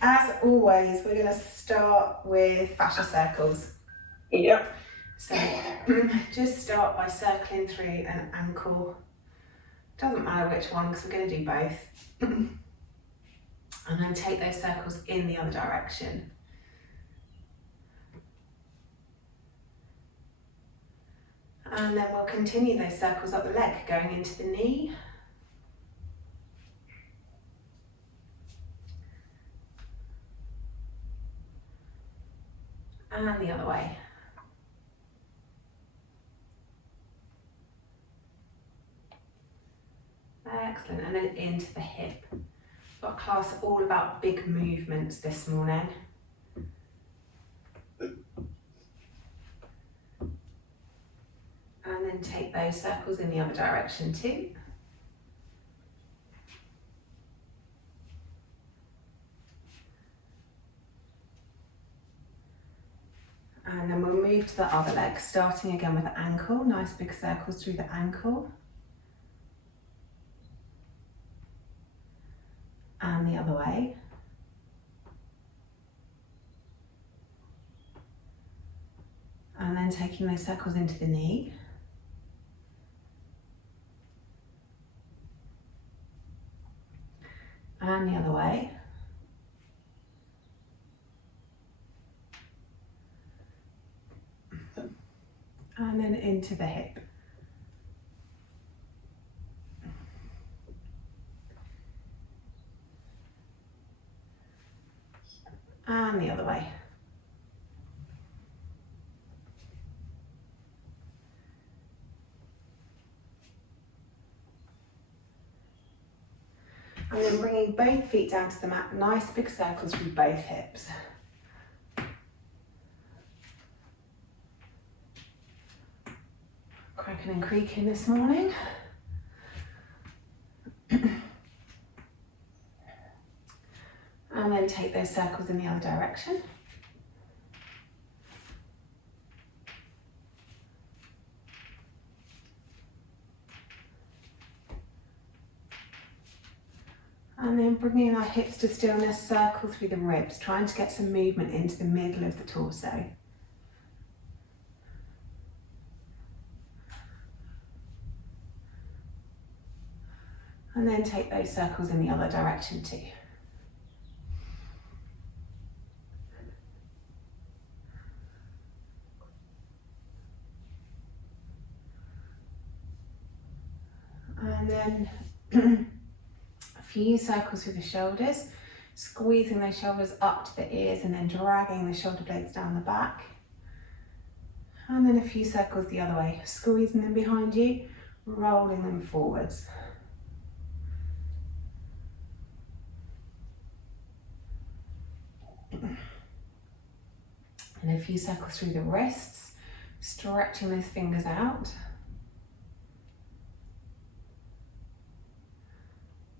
As always, we're going to start with fascia circles. Yep. So just start by circling through an ankle. Doesn't matter which one because we're going to do both. And then take those circles in the other direction. And then we'll continue those circles up the leg, going into the knee. And the other way. Excellent, and then into the hip. Got a class all about big movements this morning. And then take those circles in the other direction too. And then we'll move to the other leg, starting again with the ankle. Nice big circles through the ankle. And the other way. And then taking those circles into the knee. And the other way. And then into the hip. And the other way. And then bringing both feet down to the mat, nice big circles through both hips. Cracking and creaking this morning. And then take those circles in the other direction. And then bringing our hips to stillness, circle through the ribs, trying to get some movement into the middle of the torso. And then take those circles in the other direction too. And then a few circles through the shoulders, squeezing those shoulders up to the ears and then dragging the shoulder blades down the back. And then a few circles the other way, squeezing them behind you, rolling them forwards. And a few circles through the wrists, stretching those fingers out.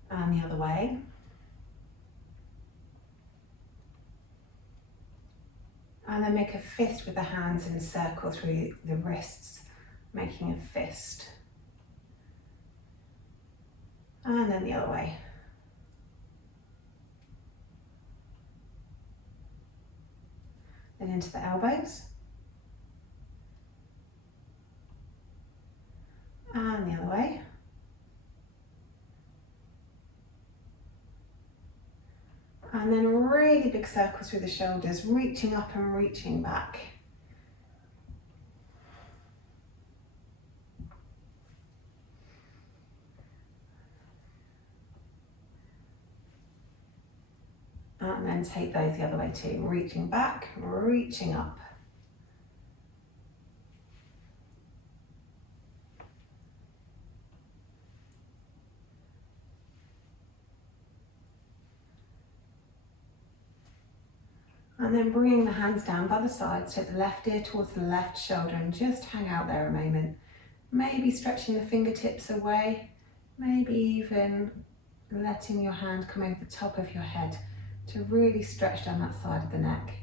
And the other way. And then make a fist with the hands and circle through the wrists, making a fist. And then the other way. Then into the elbows. And the other way. And then really big circles through the shoulders, reaching up and reaching back. And then take those the other way too, reaching back, reaching up. And then bringing the hands down by the sides, take the left ear towards the left shoulder and just hang out there a moment. Maybe stretching the fingertips away, maybe even letting your hand come over the top of your head to really stretch down that side of the neck.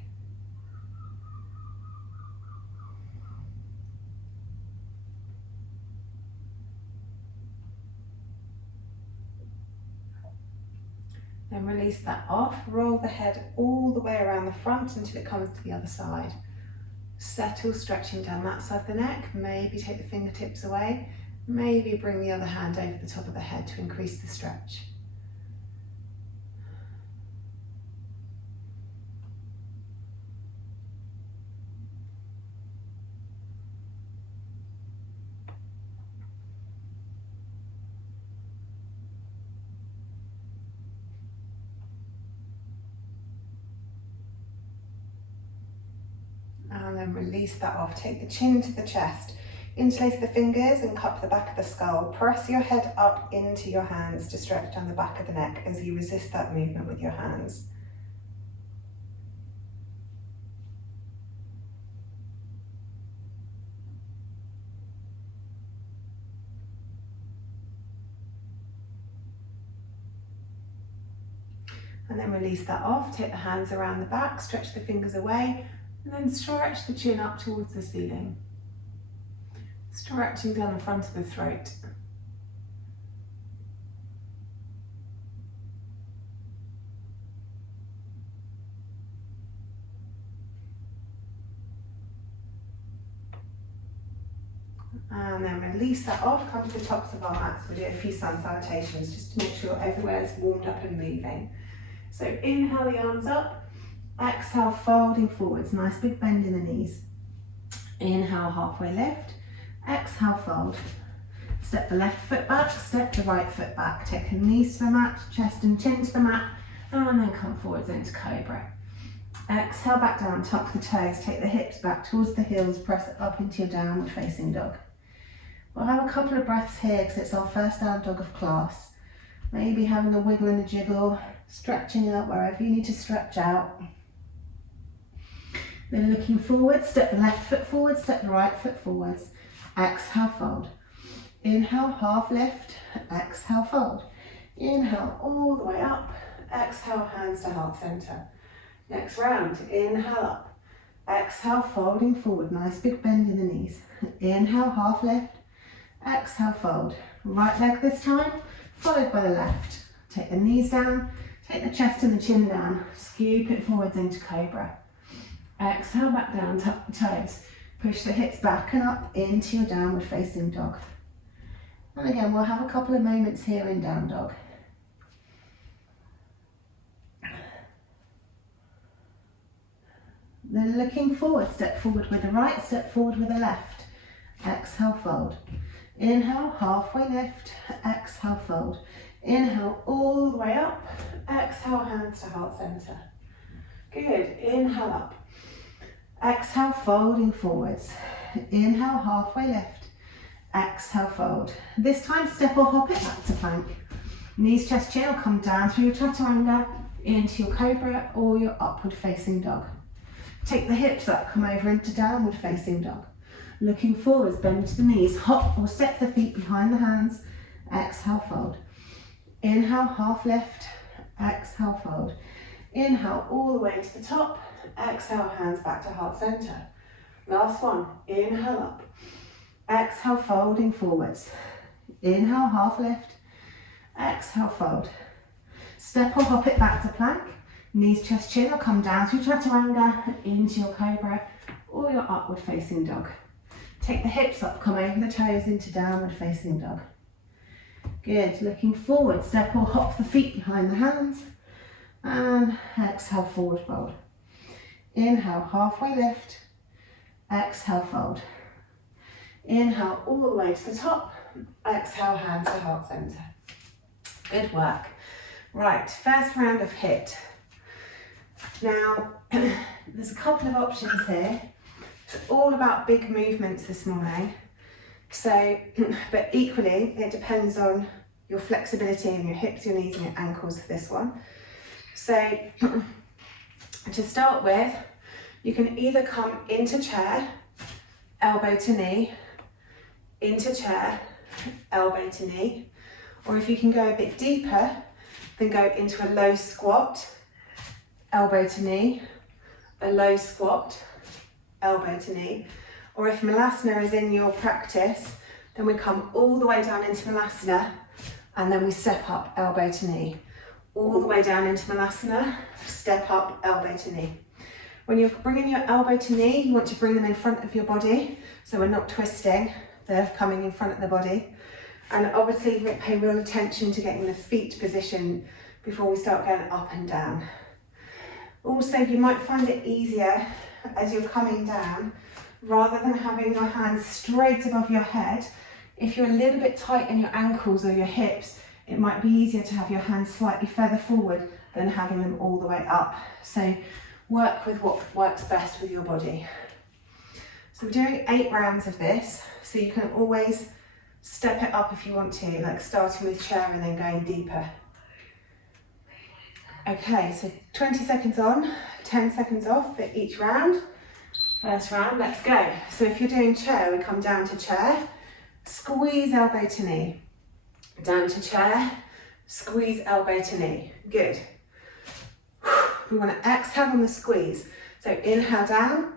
Then release that off, roll the head all the way around the front until it comes to the other side. Settle, stretching down that side of the neck. Maybe take the fingertips away. Maybe bring the other hand over the top of the head to increase the stretch. And then release that off. Take the chin to the chest. Interlace the fingers and cup the back of the skull. Press your head up into your hands to stretch down the back of the neck as you resist that movement with your hands. And then release that off. Take the hands around the back, stretch the fingers away, and then stretch the chin up towards the ceiling. Stretching down the front of the throat. And then release that off, come to the tops of our mats. We'll do a few sun salutations just to make sure everywhere's warmed up and moving. So inhale the arms up, exhale folding forwards, nice big bend in the knees. Inhale halfway lift, exhale fold. Step the left foot back, step the right foot back. Take the knees to the mat, chest and chin to the mat, and then come forwards into cobra. Exhale back down, tuck the toes, take the hips back towards the heels, press it up into your downward facing dog. We'll have a couple of breaths here because it's our first down dog of class. Maybe having a wiggle and a jiggle, stretching out wherever you need to stretch out. Then looking forward, step the left foot forward, step the right foot forwards. Exhale, fold. Inhale, half lift, exhale, fold. Inhale, all the way up. Exhale, hands to heart center. Next round, inhale up. Exhale, folding forward, nice big bend in the knees. Inhale, half lift. Exhale, fold. Right leg this time, followed by the left. Take the knees down, take the chest and the chin down, scoop it forwards into cobra. Exhale back down, tuck the toes. Push the hips back and up into your downward facing dog. And again, we'll have a couple of moments here in down dog. Then looking forward, step forward with the right, step forward with the left. Exhale, fold. Inhale, halfway lift, exhale, fold. Inhale, all the way up, exhale, hands to heart center. Good, inhale up. Exhale, folding forwards. Inhale, halfway lift, exhale, fold. This time, step or hop it back to plank. Knees, chest, chin will come down through your chaturanga into your cobra or your upward facing dog. Take the hips up, come over into downward facing dog. Looking forwards, bend to the knees, hop or step the feet behind the hands. Exhale, fold. Inhale, half lift, exhale, fold. Inhale, all the way to the top. Exhale, hands back to heart center. Last one, inhale up. Exhale, folding forwards. Inhale, half lift. Exhale, fold. Step or hop it back to plank. Knees, chest, chin will come down through chaturanga into your cobra or your upward facing dog. Take the hips up, come over the toes into downward facing dog. Good, looking forward, step or hop the feet behind the hands and exhale, forward fold. Inhale, halfway lift, exhale, fold. Inhale, all the way to the top, exhale, hands to heart center. Good work. Right, first round of HIIT. Now, there's a couple of options here. It's all about big movements this morning. So, but equally, it depends on your flexibility and your hips, your knees and your ankles for this one. So, to start with, you can either come into chair, elbow to knee, into chair, elbow to knee, or if you can go a bit deeper, then go into a low squat, elbow to knee, a low squat, elbow to knee. Or if malasana is in your practice, then we come all the way down into malasana and then we step up elbow to knee. all the way down into malasana, step up, elbow to knee. When you're bringing your elbow to knee, you want to bring them in front of your body, so we're not twisting, they're coming in front of the body. And obviously pay real attention to getting the feet positioned before we start going up and down. Also, you might find it easier as you're coming down, rather than having your hands straight above your head. If you're a little bit tight in your ankles or your hips, it might be easier to have your hands slightly further forward than having them all the way up. So work with what works best with your body. So we're doing 8 rounds of this, so you can always step it up if you want to, like starting with chair and then going deeper. Okay, so 20 seconds on, 10 seconds off for each round. First round, let's go. So if you're doing chair, we come down to chair, squeeze elbow to knee. Down to chair, squeeze elbow to knee. Good. We want to exhale on the squeeze. So inhale down,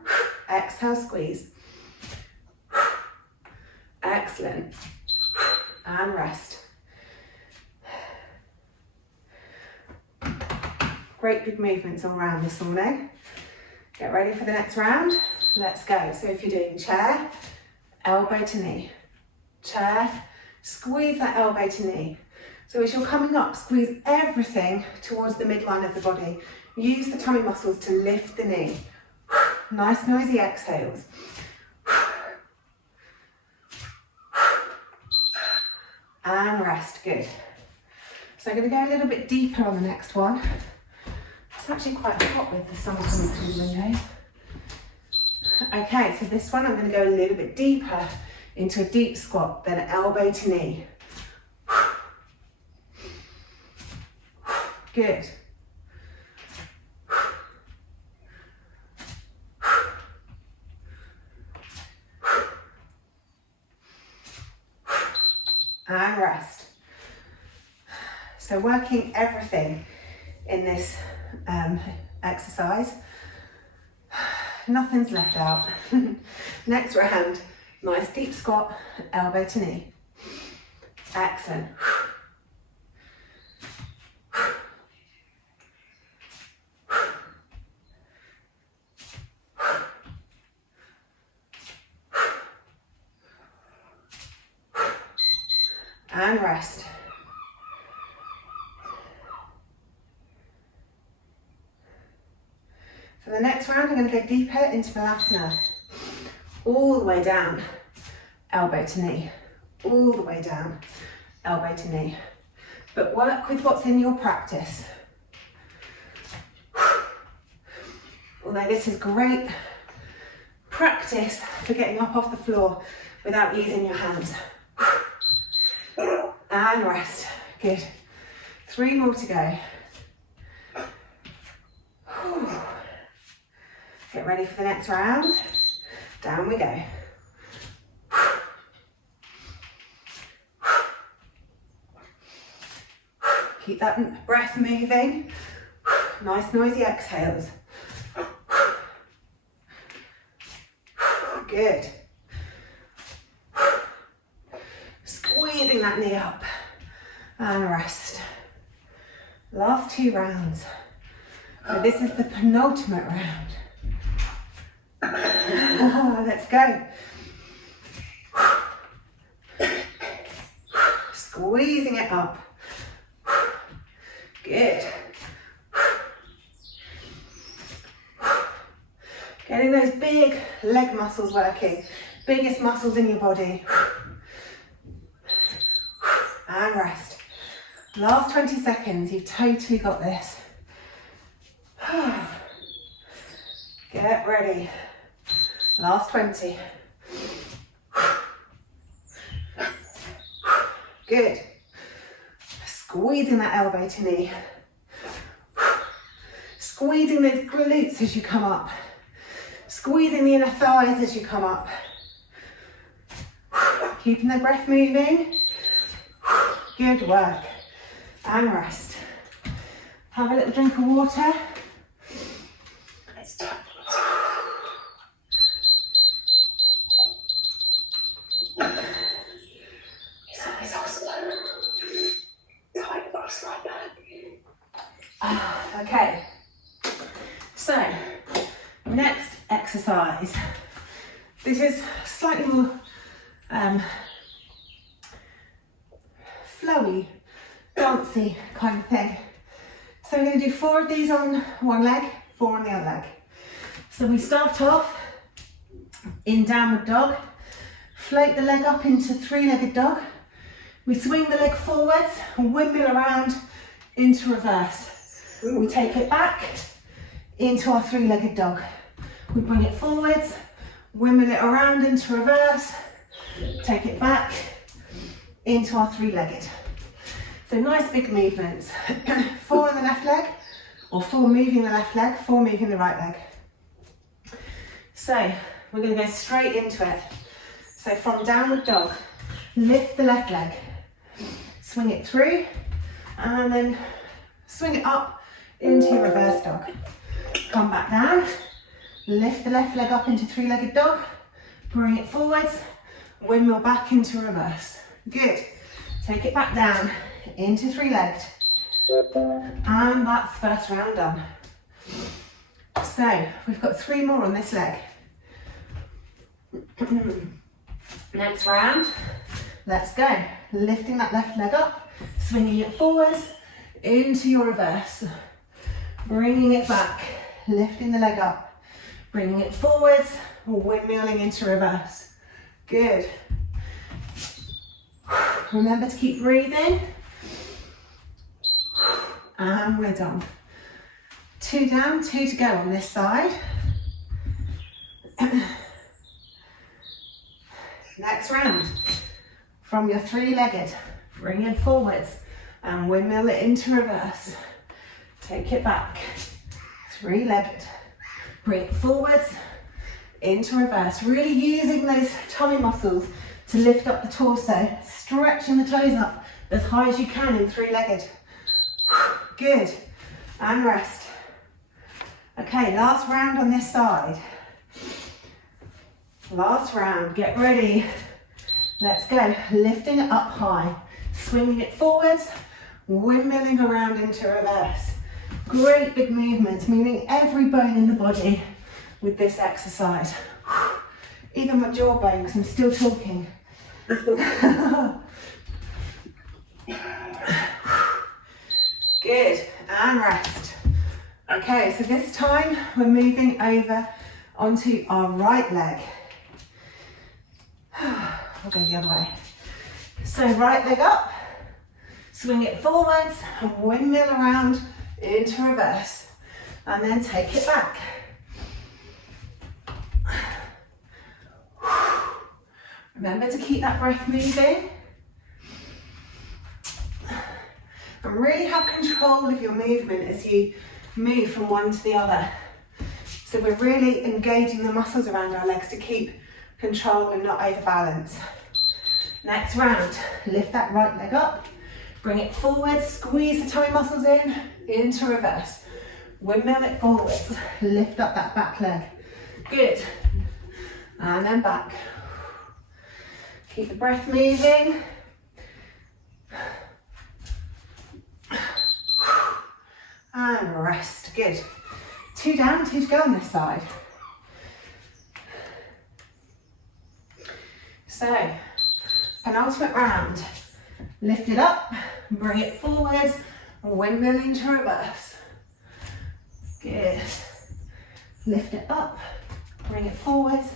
exhale, squeeze. Excellent. And rest. Great big movements all around this morning. Get ready for the next round. Let's go. So if you're doing chair, elbow to knee. Chair, squeeze that elbow to knee. So as you're coming up, squeeze everything towards the midline of the body. Use the tummy muscles to lift the knee. Nice noisy exhales. And rest, good. So I'm going to go a little bit deeper on the next one. It's actually quite hot with the sun coming through the window. Okay, so this one I'm going to go a little bit deeper into a deep squat, then elbow to knee. Good. And rest. So working everything in this exercise. Nothing's left out. Next round, nice deep squat, elbow to knee. Excellent. And rest. For the next round, I'm going to go deeper into malasana. All the way down, elbow to knee. All the way down, elbow to knee. But work with what's in your practice. Although this is great practice for getting up off the floor without using your hands. And rest. Good. 3 more to go. Get ready for the next round. Down we go. Keep that breath moving. Nice noisy exhales. Good. Squeezing that knee up. And rest. Last 2 rounds. So this is the penultimate round. Let's go. Squeezing it up. Good. Getting those big leg muscles working. Biggest muscles in your body. And rest. Last 20 seconds, you've totally got this. Get ready. Last 20. Good. Squeezing that elbow to knee. Squeezing those glutes as you come up. Squeezing the inner thighs as you come up. Keeping the breath moving. Good work. And rest. Have a little drink of water. So, next exercise. This is slightly more flowy, dancey kind of thing. So we're going to do 4 of these on one leg, 4 on the other leg. So we start off in downward dog, float the leg up into 3-legged dog. We swing the leg forwards and windmill around into reverse. We take it back into our 3-legged dog. We bring it forwards, windmill it around into reverse, take it back into our 3-legged. So nice big movements. 4 on the left leg, or 4 moving the left leg, 4 moving the right leg. So we're going to go straight into it. So from downward dog, lift the left leg, swing it through, and then swing it up into your reverse dog. Come back down, lift the left leg up into 3-legged dog, bring it forwards, windmill back into reverse. Good. Take it back down into 3-legged. And that's first round done. So we've got 3 more on this leg. Next round, let's go. Lifting that left leg up, swinging it forwards into your reverse. Bringing it back, lifting the leg up, bringing it forwards, windmilling into reverse. Good. Remember to keep breathing. And we're done. 2 down, 2 to go on this side. Next round. From your 3-legged, bring it forwards and windmill it into reverse. Take it back. 3-legged. Bring it forwards into reverse. Really using those tummy muscles to lift up the torso, stretching the toes up as high as you can in 3-legged. Good. And rest. Okay, last round on this side. Last round, get ready. Let's go. Lifting it up high, swinging it forwards, windmilling around into reverse. Great big movements, moving every bone in the body with this exercise. Even my jawbone, because I'm still talking. Good, and rest. Okay, so this time we're moving over onto our right leg. We'll go the other way. So right leg up, swing it forwards and windmill around into reverse. And then take it back. Remember to keep that breath moving. And really have control of your movement as you move from one to the other. So we're really engaging the muscles around our legs to keep control and not overbalance. Next round, lift that right leg up, bring it forward, squeeze the tummy muscles in, into reverse. Windmill it forwards, lift up that back leg. Good. And then back. Keep the breath moving. And rest. Good. 2 down, 2 to go on this side. So, penultimate round. Lift it up, bring it forwards, windmill into reverse. Good. Lift it up, bring it forwards,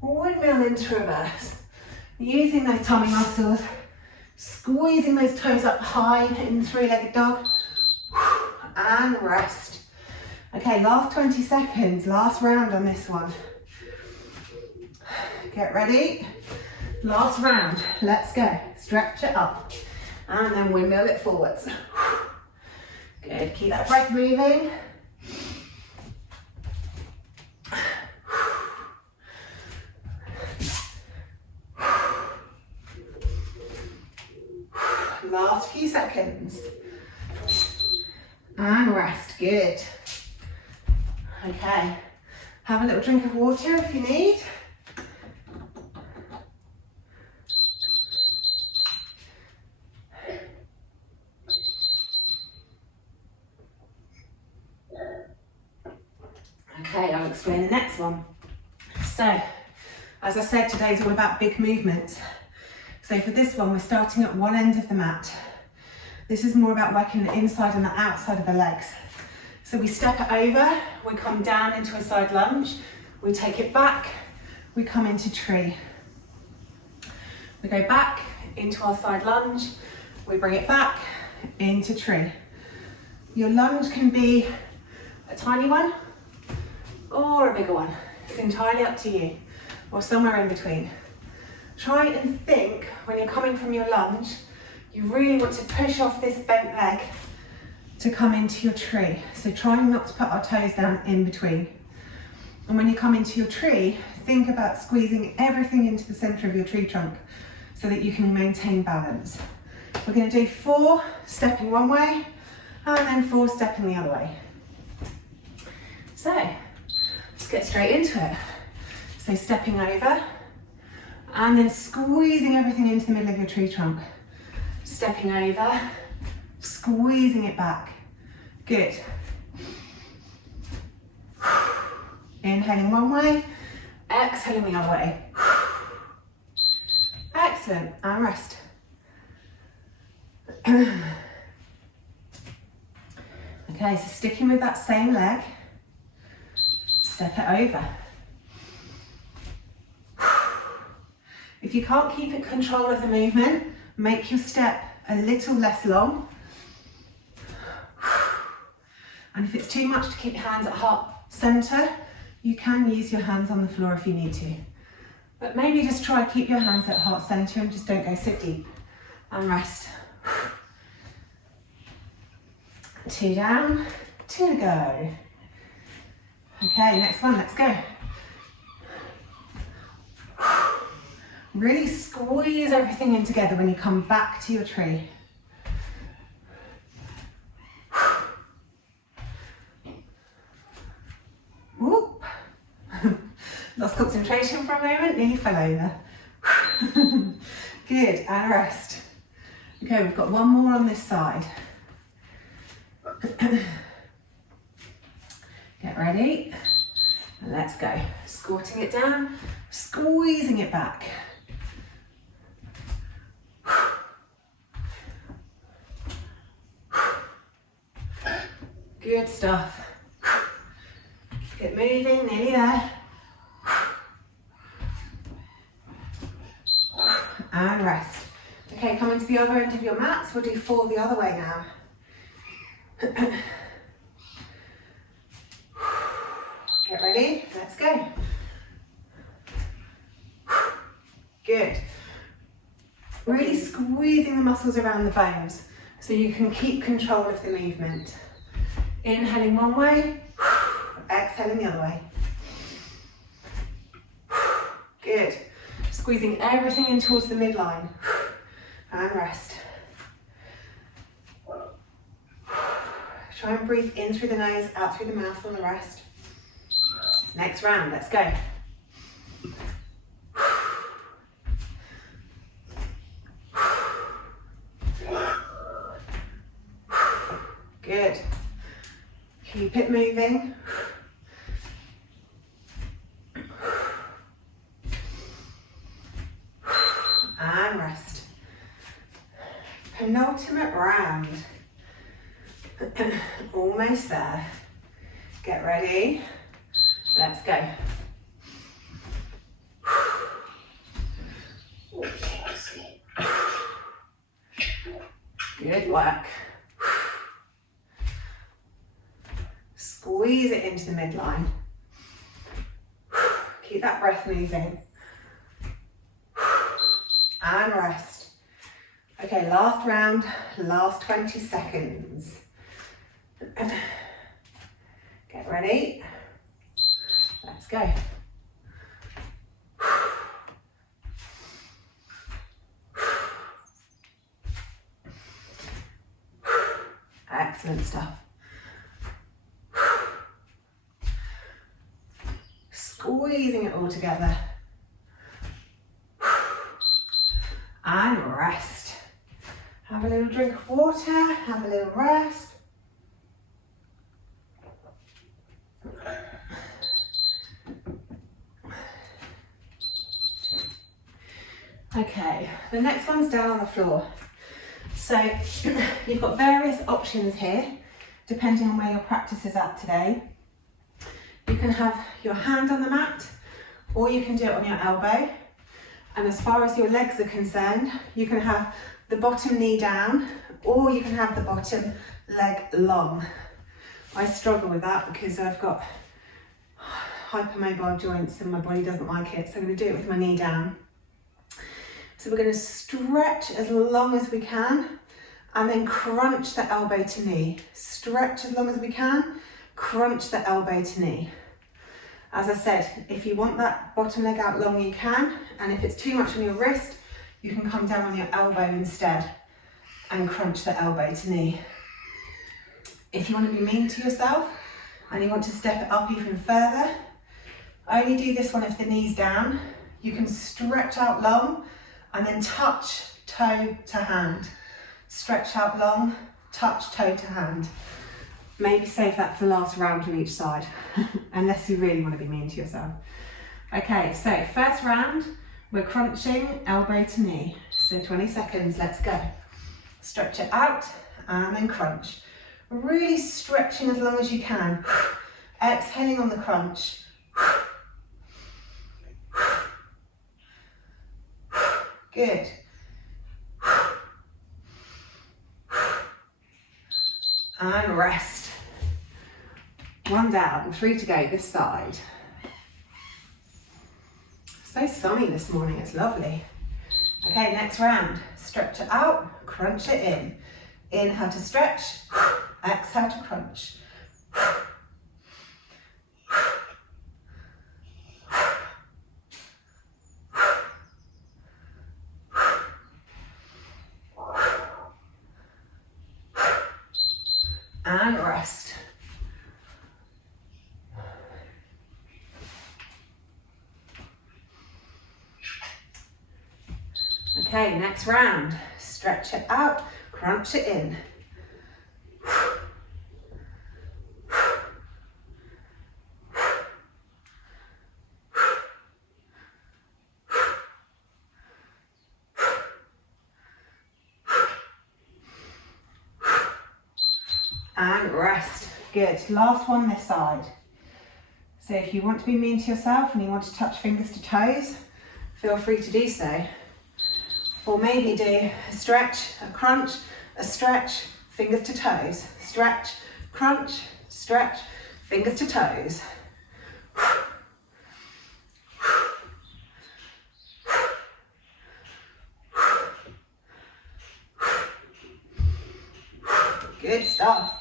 windmill into reverse. Using those tummy muscles, squeezing those toes up high in 3-legged dog. And rest. Okay, last 20 seconds, last round on this one. Get ready. Last round, let's go. Stretch it up and then windmill it forwards. Good, keep that breath moving. Last few seconds. And rest, good. Okay, have a little drink of water if you need. Okay, I'll explain the next one. So, as I said, today's all about big movements. So for this one, we're starting at one end of the mat. This is more about working the inside and the outside of the legs. So we step it over, we come down into a side lunge, we take it back, we come into tree. We go back into our side lunge, we bring it back into tree. Your lunge can be a tiny one or a bigger one. It's entirely up to you, or somewhere in between. Try and think, when you're coming from your lunge, you really want to push off this bent leg to come into your tree. So trying not to put our toes down in between. And when you come into your tree, think about squeezing everything into the center of your tree trunk so that you can maintain balance. We're going to do 4 stepping one way and then 4 stepping the other way. So let's get straight into it. So stepping over and then squeezing everything into the middle of your tree trunk. Stepping over, squeezing it back. Good. Inhaling one way, exhaling the other way. Excellent, and rest. Okay, so sticking with that same leg, step it over. If you can't keep in control of the movement, make your step a little less long. And if it's too much to keep your hands at heart center, you can use your hands on the floor if you need to. But maybe just try keep your hands at heart center and just don't go so deep. And rest. 2 down, 2 to go. Okay, next one, let's go. Really squeeze everything in together when you come back to your tree. Whoop. Lost concentration for a moment, nearly fell over. Good, and rest. Okay, we've got one more on this side. Get ready, and let's go. Squatting it down, squeezing it back. Good stuff. Get moving, nearly there. And rest. Okay, coming to the other end of your mats, we'll do 4 the other way now. Get ready, let's go. Good. Really squeezing the muscles around the bones so you can keep control of the movement. Inhaling one way, exhaling the other way. Good. Squeezing everything in towards the midline. And rest. Try and breathe in through the nose, out through the mouth on the rest. Next round, let's go. Good. Keep it moving. And rest. Penultimate round. Almost there. Get ready. Let's go. Good work. Squeeze it into the midline. Keep that breath moving. And rest. Okay, last round, last 20 seconds. Get ready. Let's go. Excellent stuff. Squeezing it all together. And rest. Have a little drink of water, have a little rest. Okay, the next one's down on the floor. So you've got various options here, depending on where your practice is at today. You can have your hand on the mat, or you can do it on your elbow. And as far as your legs are concerned, you can have the bottom knee down, or you can have the bottom leg long. I struggle with that because I've got hypermobile joints and my body doesn't like it, so I'm going to do it with my knee down. So we're going to stretch as long as we can and then crunch the elbow to knee. Stretch as long as we can, crunch the elbow to knee. As I said, if you want that bottom leg out long, you can, and if it's too much on your wrist, you can come down on your elbow instead and crunch the elbow to knee. If you want to be mean to yourself and you want to step it up even further, only do this one if the knee's down. You can stretch out long and then touch toe to hand. Stretch out long, touch toe to hand. Maybe save that for the last round on each side, unless you really want to be mean to yourself. Okay, so first round, we're crunching elbow to knee. So 20 seconds, let's go. Stretch it out and then crunch. Really stretching as long as you can. Exhaling on the crunch. Good. And rest. One down, 3 to go, this side. So sunny this morning, it's lovely. Okay, next round. Stretch it out, crunch it in. Inhale to stretch, exhale to crunch. And rest. Okay, next round. Stretch it out, crunch it in. And rest. Good. Last one this side. So if you want to be mean to yourself and you want to touch fingers to toes, feel free to do so. Or maybe do a stretch, a crunch, a stretch, fingers to toes. Stretch, crunch, stretch, fingers to toes. Good stuff.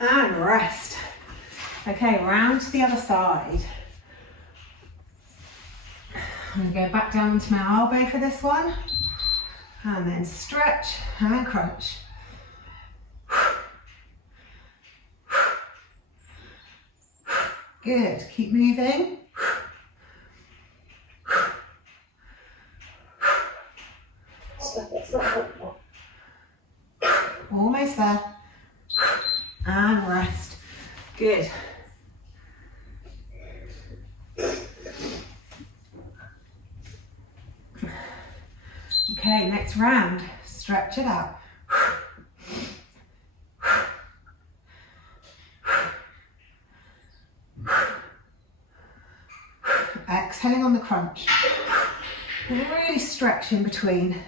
And rest. Okay, round to the other side. I'm going to go back down into my elbow for this one. And then stretch and crunch. Good, keep moving. Almost there. And rest. Good. Okay, next round. Stretch it out. Exhaling on the crunch. Really stretch in between.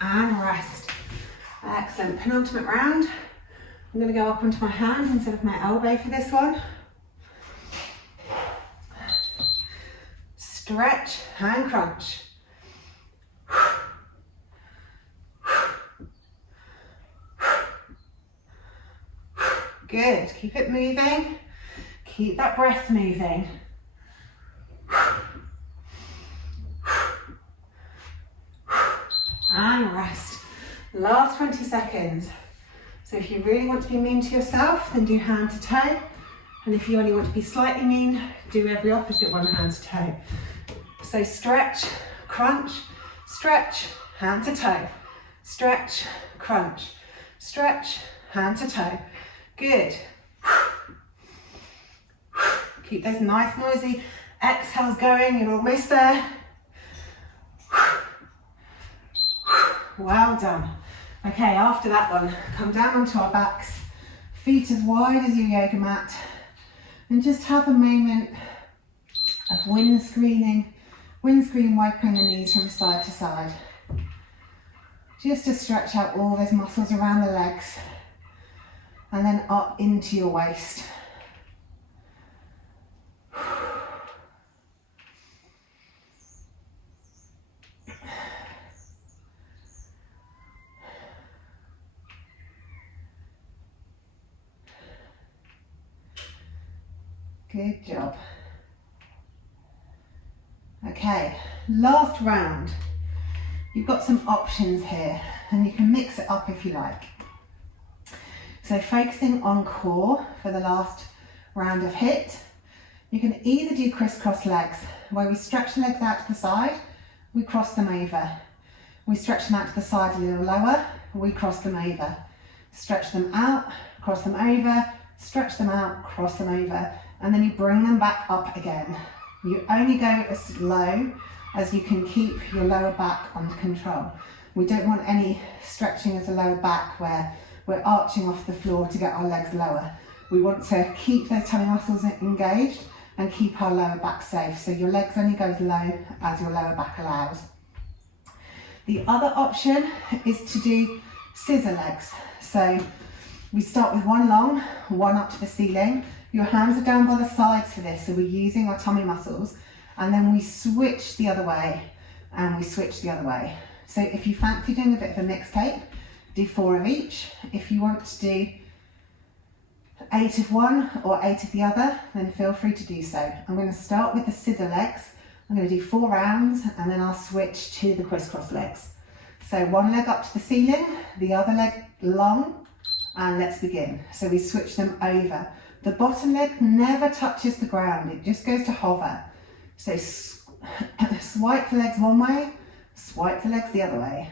And rest. Excellent. Penultimate round. I'm going to go up onto my hand instead of my elbow for this one. Stretch and crunch. Good. Keep it moving. Keep that breath moving. And rest. Last 20 seconds. So if you really want to be mean to yourself, then do hand to toe. And if you only want to be slightly mean, do every opposite one, hand to toe. So stretch, crunch, stretch, hand to toe. Stretch, crunch, stretch, hand to toe. Good. Keep those nice noisy exhales going. You're almost there. Well done. Okay, after that one, come down onto our backs, feet as wide as your yoga mat, and just have a moment of windscreen wiping the knees from side to side. Just to stretch out all those muscles around the legs and then up into your waist. Good job. Okay, last round. You've got some options here and you can mix it up if you like. So focusing on core for the last round of HIIT, you can either do crisscross legs, where we stretch the legs out to the side, we cross them over. We stretch them out to the side a little lower, we cross them over. Stretch them out, cross them over, stretch them out, cross them over, and then you bring them back up again. You only go as low as you can keep your lower back under control. We don't want any stretching of the lower back where we're arching off the floor to get our legs lower. We want to keep those tummy muscles engaged and keep our lower back safe. So your legs only go as low as your lower back allows. The other option is to do scissor legs. So we start with one long, one up to the ceiling. Your hands are down by the sides for this, so we're using our tummy muscles, and then we switch the other way, and we switch the other way. So if you fancy doing a bit of a mixtape, do 4 of each. If you want to do 8 of one or 8 of the other, then feel free to do so. I'm going to start with the scissor legs. I'm going to do 4 rounds, and then I'll switch to the crisscross legs. So one leg up to the ceiling, the other leg long, and let's begin. So we switch them over. The bottom leg never touches the ground, it just goes to hover. So swipe the legs one way, swipe the legs the other way.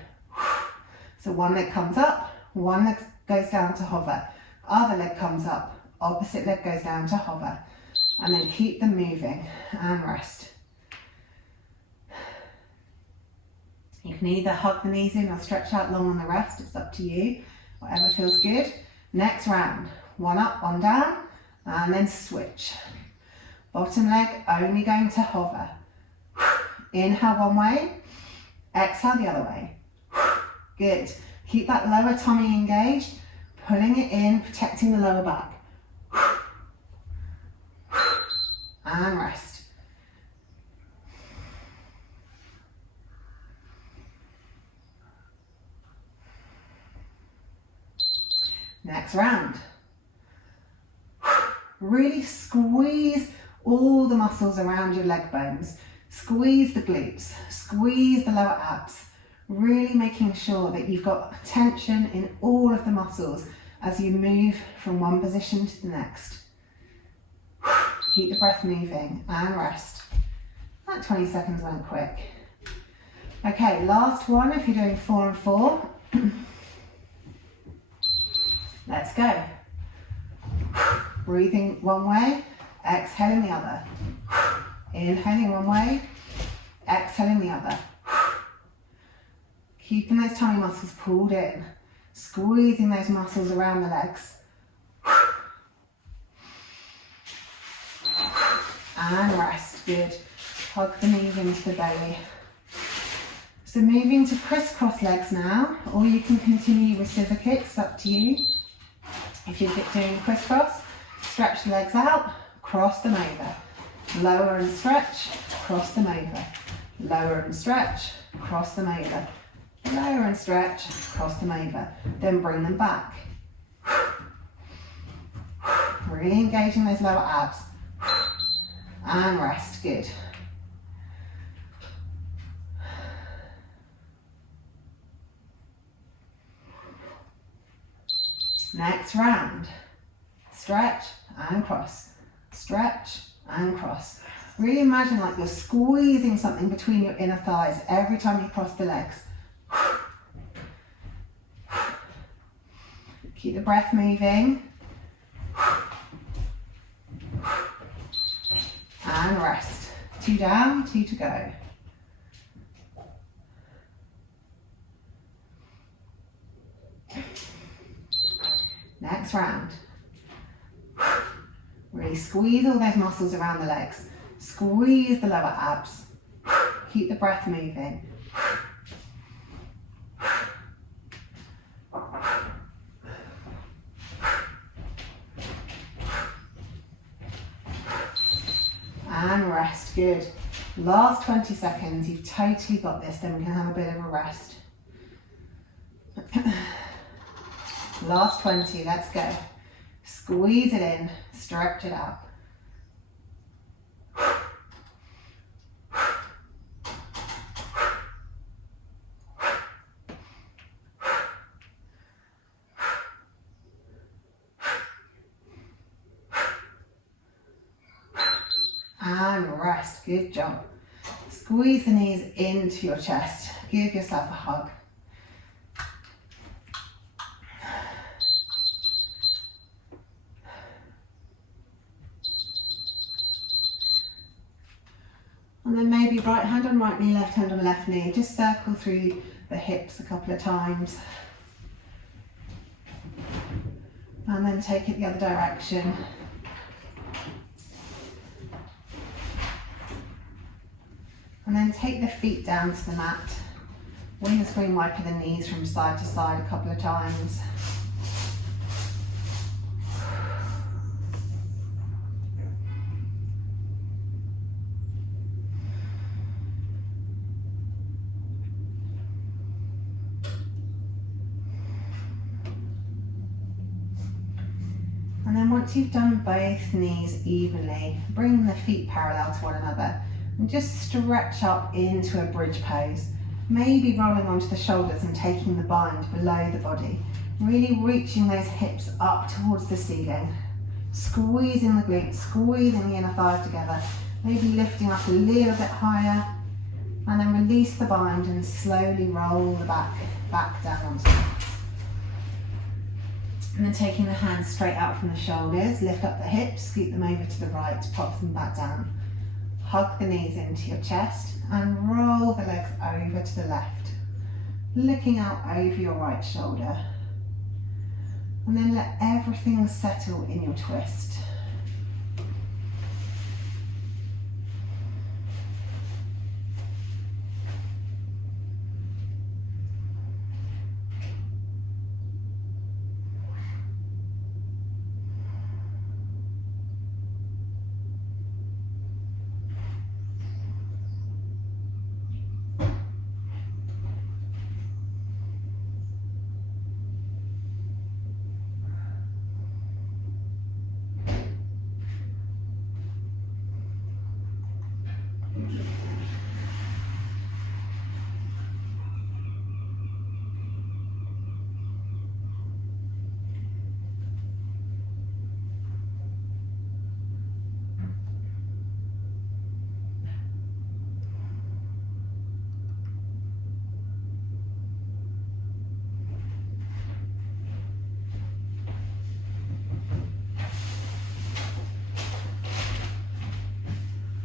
So one leg comes up, one leg goes down to hover. Other leg comes up, opposite leg goes down to hover. And then keep them moving and rest. You can either hug the knees in or stretch out long on the rest, it's up to you, whatever feels good. Next round, one up, one down, and then switch. Bottom leg only going to hover. Inhale one way, exhale the other way. Good. Keep that lower tummy engaged, pulling it in, protecting the lower back. And rest. Next round. Really squeeze all the muscles around your leg bones. Squeeze the glutes, squeeze the lower abs. Really making sure that you've got tension in all of the muscles as you move from one position to the next. Keep the breath moving and rest. That 20 seconds went quick. Okay, last one if you're doing 4 and 4. Let's go. Breathing one way, exhaling the other. Inhaling one way, exhaling the other. Keeping those tummy muscles pulled in, squeezing those muscles around the legs. And rest, good. Hug the knees into the belly. So moving to crisscross legs now, or you can continue with scissor kicks, up to you. If you're doing crisscross, stretch the legs out, cross them over. Lower and stretch, cross them over. Lower and stretch, cross them over. Lower and stretch, cross them over. Then bring them back. Really engaging those lower abs. And rest, good. Next round. Stretch and cross. Stretch and cross. Really imagine like you're squeezing something between your inner thighs every time you cross the legs. Keep the breath moving. and rest. 2 down, 2 to go. Next round. Really squeeze all those muscles around the legs. Squeeze the lower abs. Keep the breath moving. And rest, good. Last 20 seconds, you've totally got this, then we can have a bit of a rest. Last 20, let's go. Squeeze it in, stretch it out. And rest, good job. Squeeze the knees into your chest. Give yourself a hug. And then maybe right hand on right knee, left hand on left knee. Just circle through the hips a couple of times. And then take it the other direction. And then take the feet down to the mat. Windscreen wiping the knees from side to side a couple of times. And then once you've done both knees evenly, bring the feet parallel to one another and just stretch up into a bridge pose. Maybe rolling onto the shoulders and taking the bind below the body. Really reaching those hips up towards the ceiling. Squeezing the glutes, squeezing the inner thighs together. Maybe lifting up a little bit higher. And then release the bind and slowly roll the back down onto the mat. And then taking the hands straight out from the shoulders, lift up the hips, scoot them over to the right, pop them back down. Hug the knees into your chest and roll the legs over to the left, looking out over your right shoulder. And then let everything settle in your twist.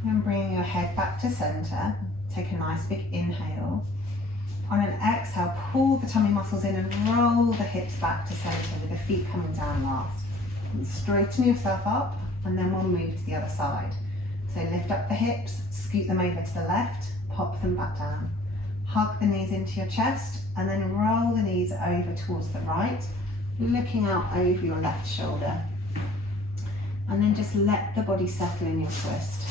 And bring your head back to center. Take a nice big inhale. On an exhale, pull the tummy muscles in and roll the hips back to center with the feet coming down last. And straighten yourself up and then we'll move to the other side. So lift up the hips, scoot them over to the left, pop them back down. Hug the knees into your chest and then roll the knees over towards the right, looking out over your left shoulder. And then just let the body settle in your twist.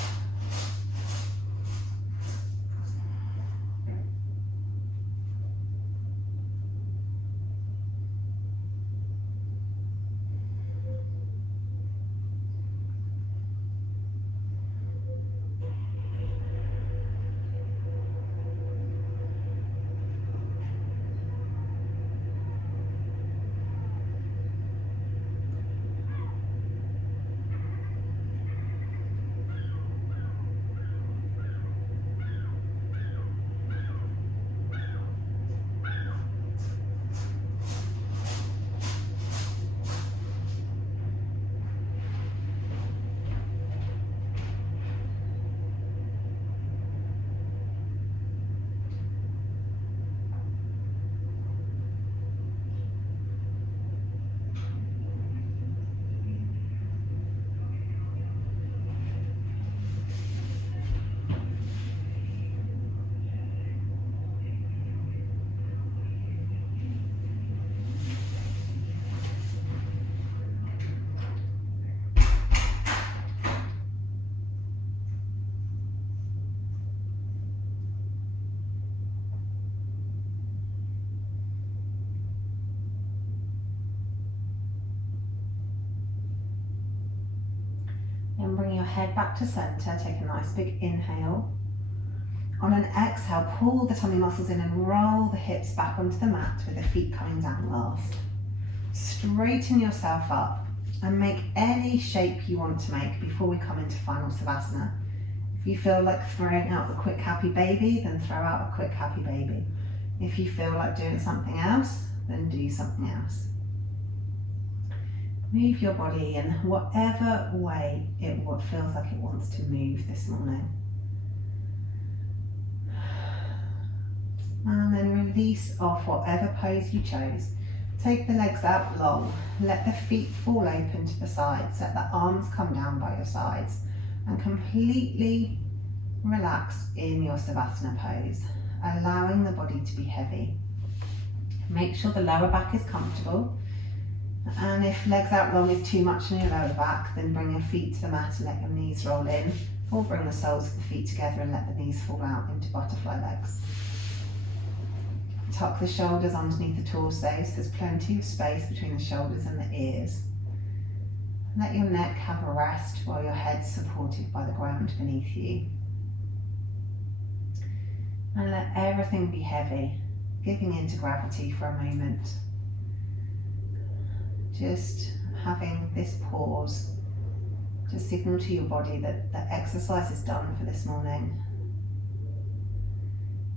Then bring your head back to center, take a nice big inhale. On an exhale, pull the tummy muscles in and roll the hips back onto the mat with the feet coming down last. Straighten yourself up and make any shape you want to make before we come into final Savasana. If you feel like throwing out the quick happy baby, then throw out a quick happy baby. If you feel like doing something else, then do something else. Move your body in whatever way it feels like it wants to move this morning. And then release off whatever pose you chose. Take the legs out long. Let the feet fall open to the sides. Let the arms come down by your sides. And completely relax in your Savasana pose, allowing the body to be heavy. Make sure the lower back is comfortable. And if legs out long is too much in your lower back, then bring your feet to the mat and let your knees roll in. Or bring the soles of the feet together and let the knees fall out into butterfly legs. Tuck the shoulders underneath the torso, so there's plenty of space between the shoulders and the ears. Let your neck have a rest while your head's supported by the ground beneath you. And let everything be heavy, giving into gravity for a moment. Just having this pause to signal to your body that the exercise is done for this morning.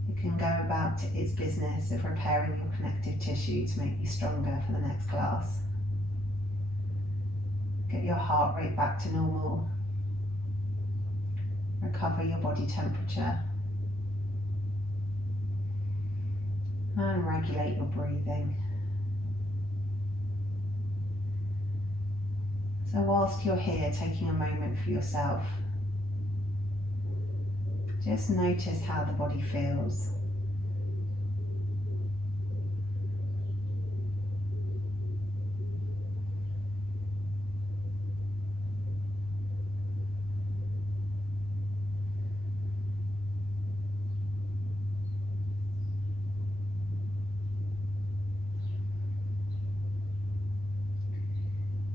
It can go about its business of repairing your connective tissue to make you stronger for the next class. Get your heart rate back to normal. Recover your body temperature. And regulate your breathing. So whilst you're here, taking a moment for yourself, just notice how the body feels.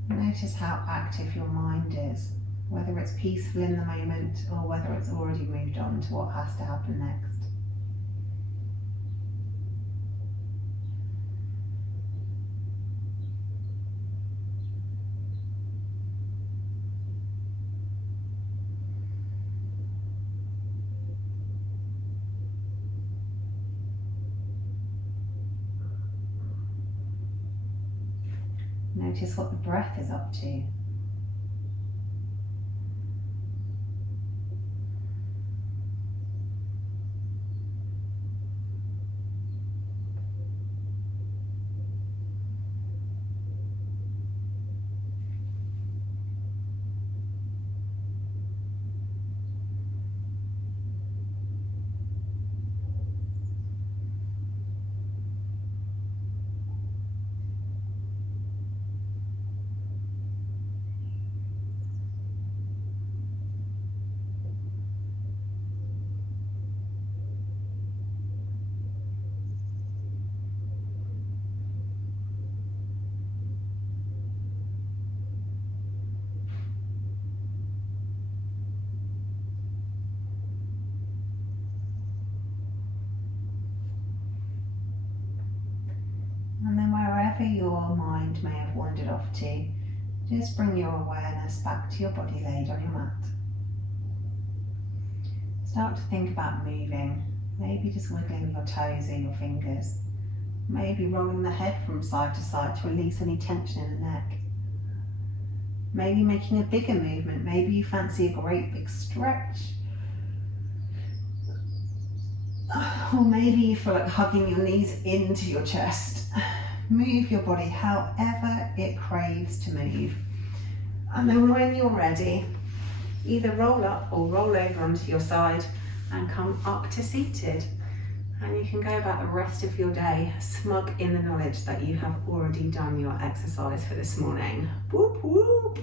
Notice how active your mind is, whether it's peaceful in the moment or whether it's already moved on to what has to happen next. Notice what the breath is up to. And then wherever your mind may have wandered off to, just bring your awareness back to your body laid on your mat. Start to think about moving, maybe just wiggling your toes or your fingers, maybe rolling the head from side to side to release any tension in the neck. Maybe making a bigger movement, maybe you fancy a great big stretch. Or maybe you feel like hugging your knees into your chest. Move your body however it craves to move. And then when you're ready, either roll up or roll over onto your side and come up to seated. And you can go about the rest of your day smug in the knowledge that you have already done your exercise for this morning. Whoop whoop.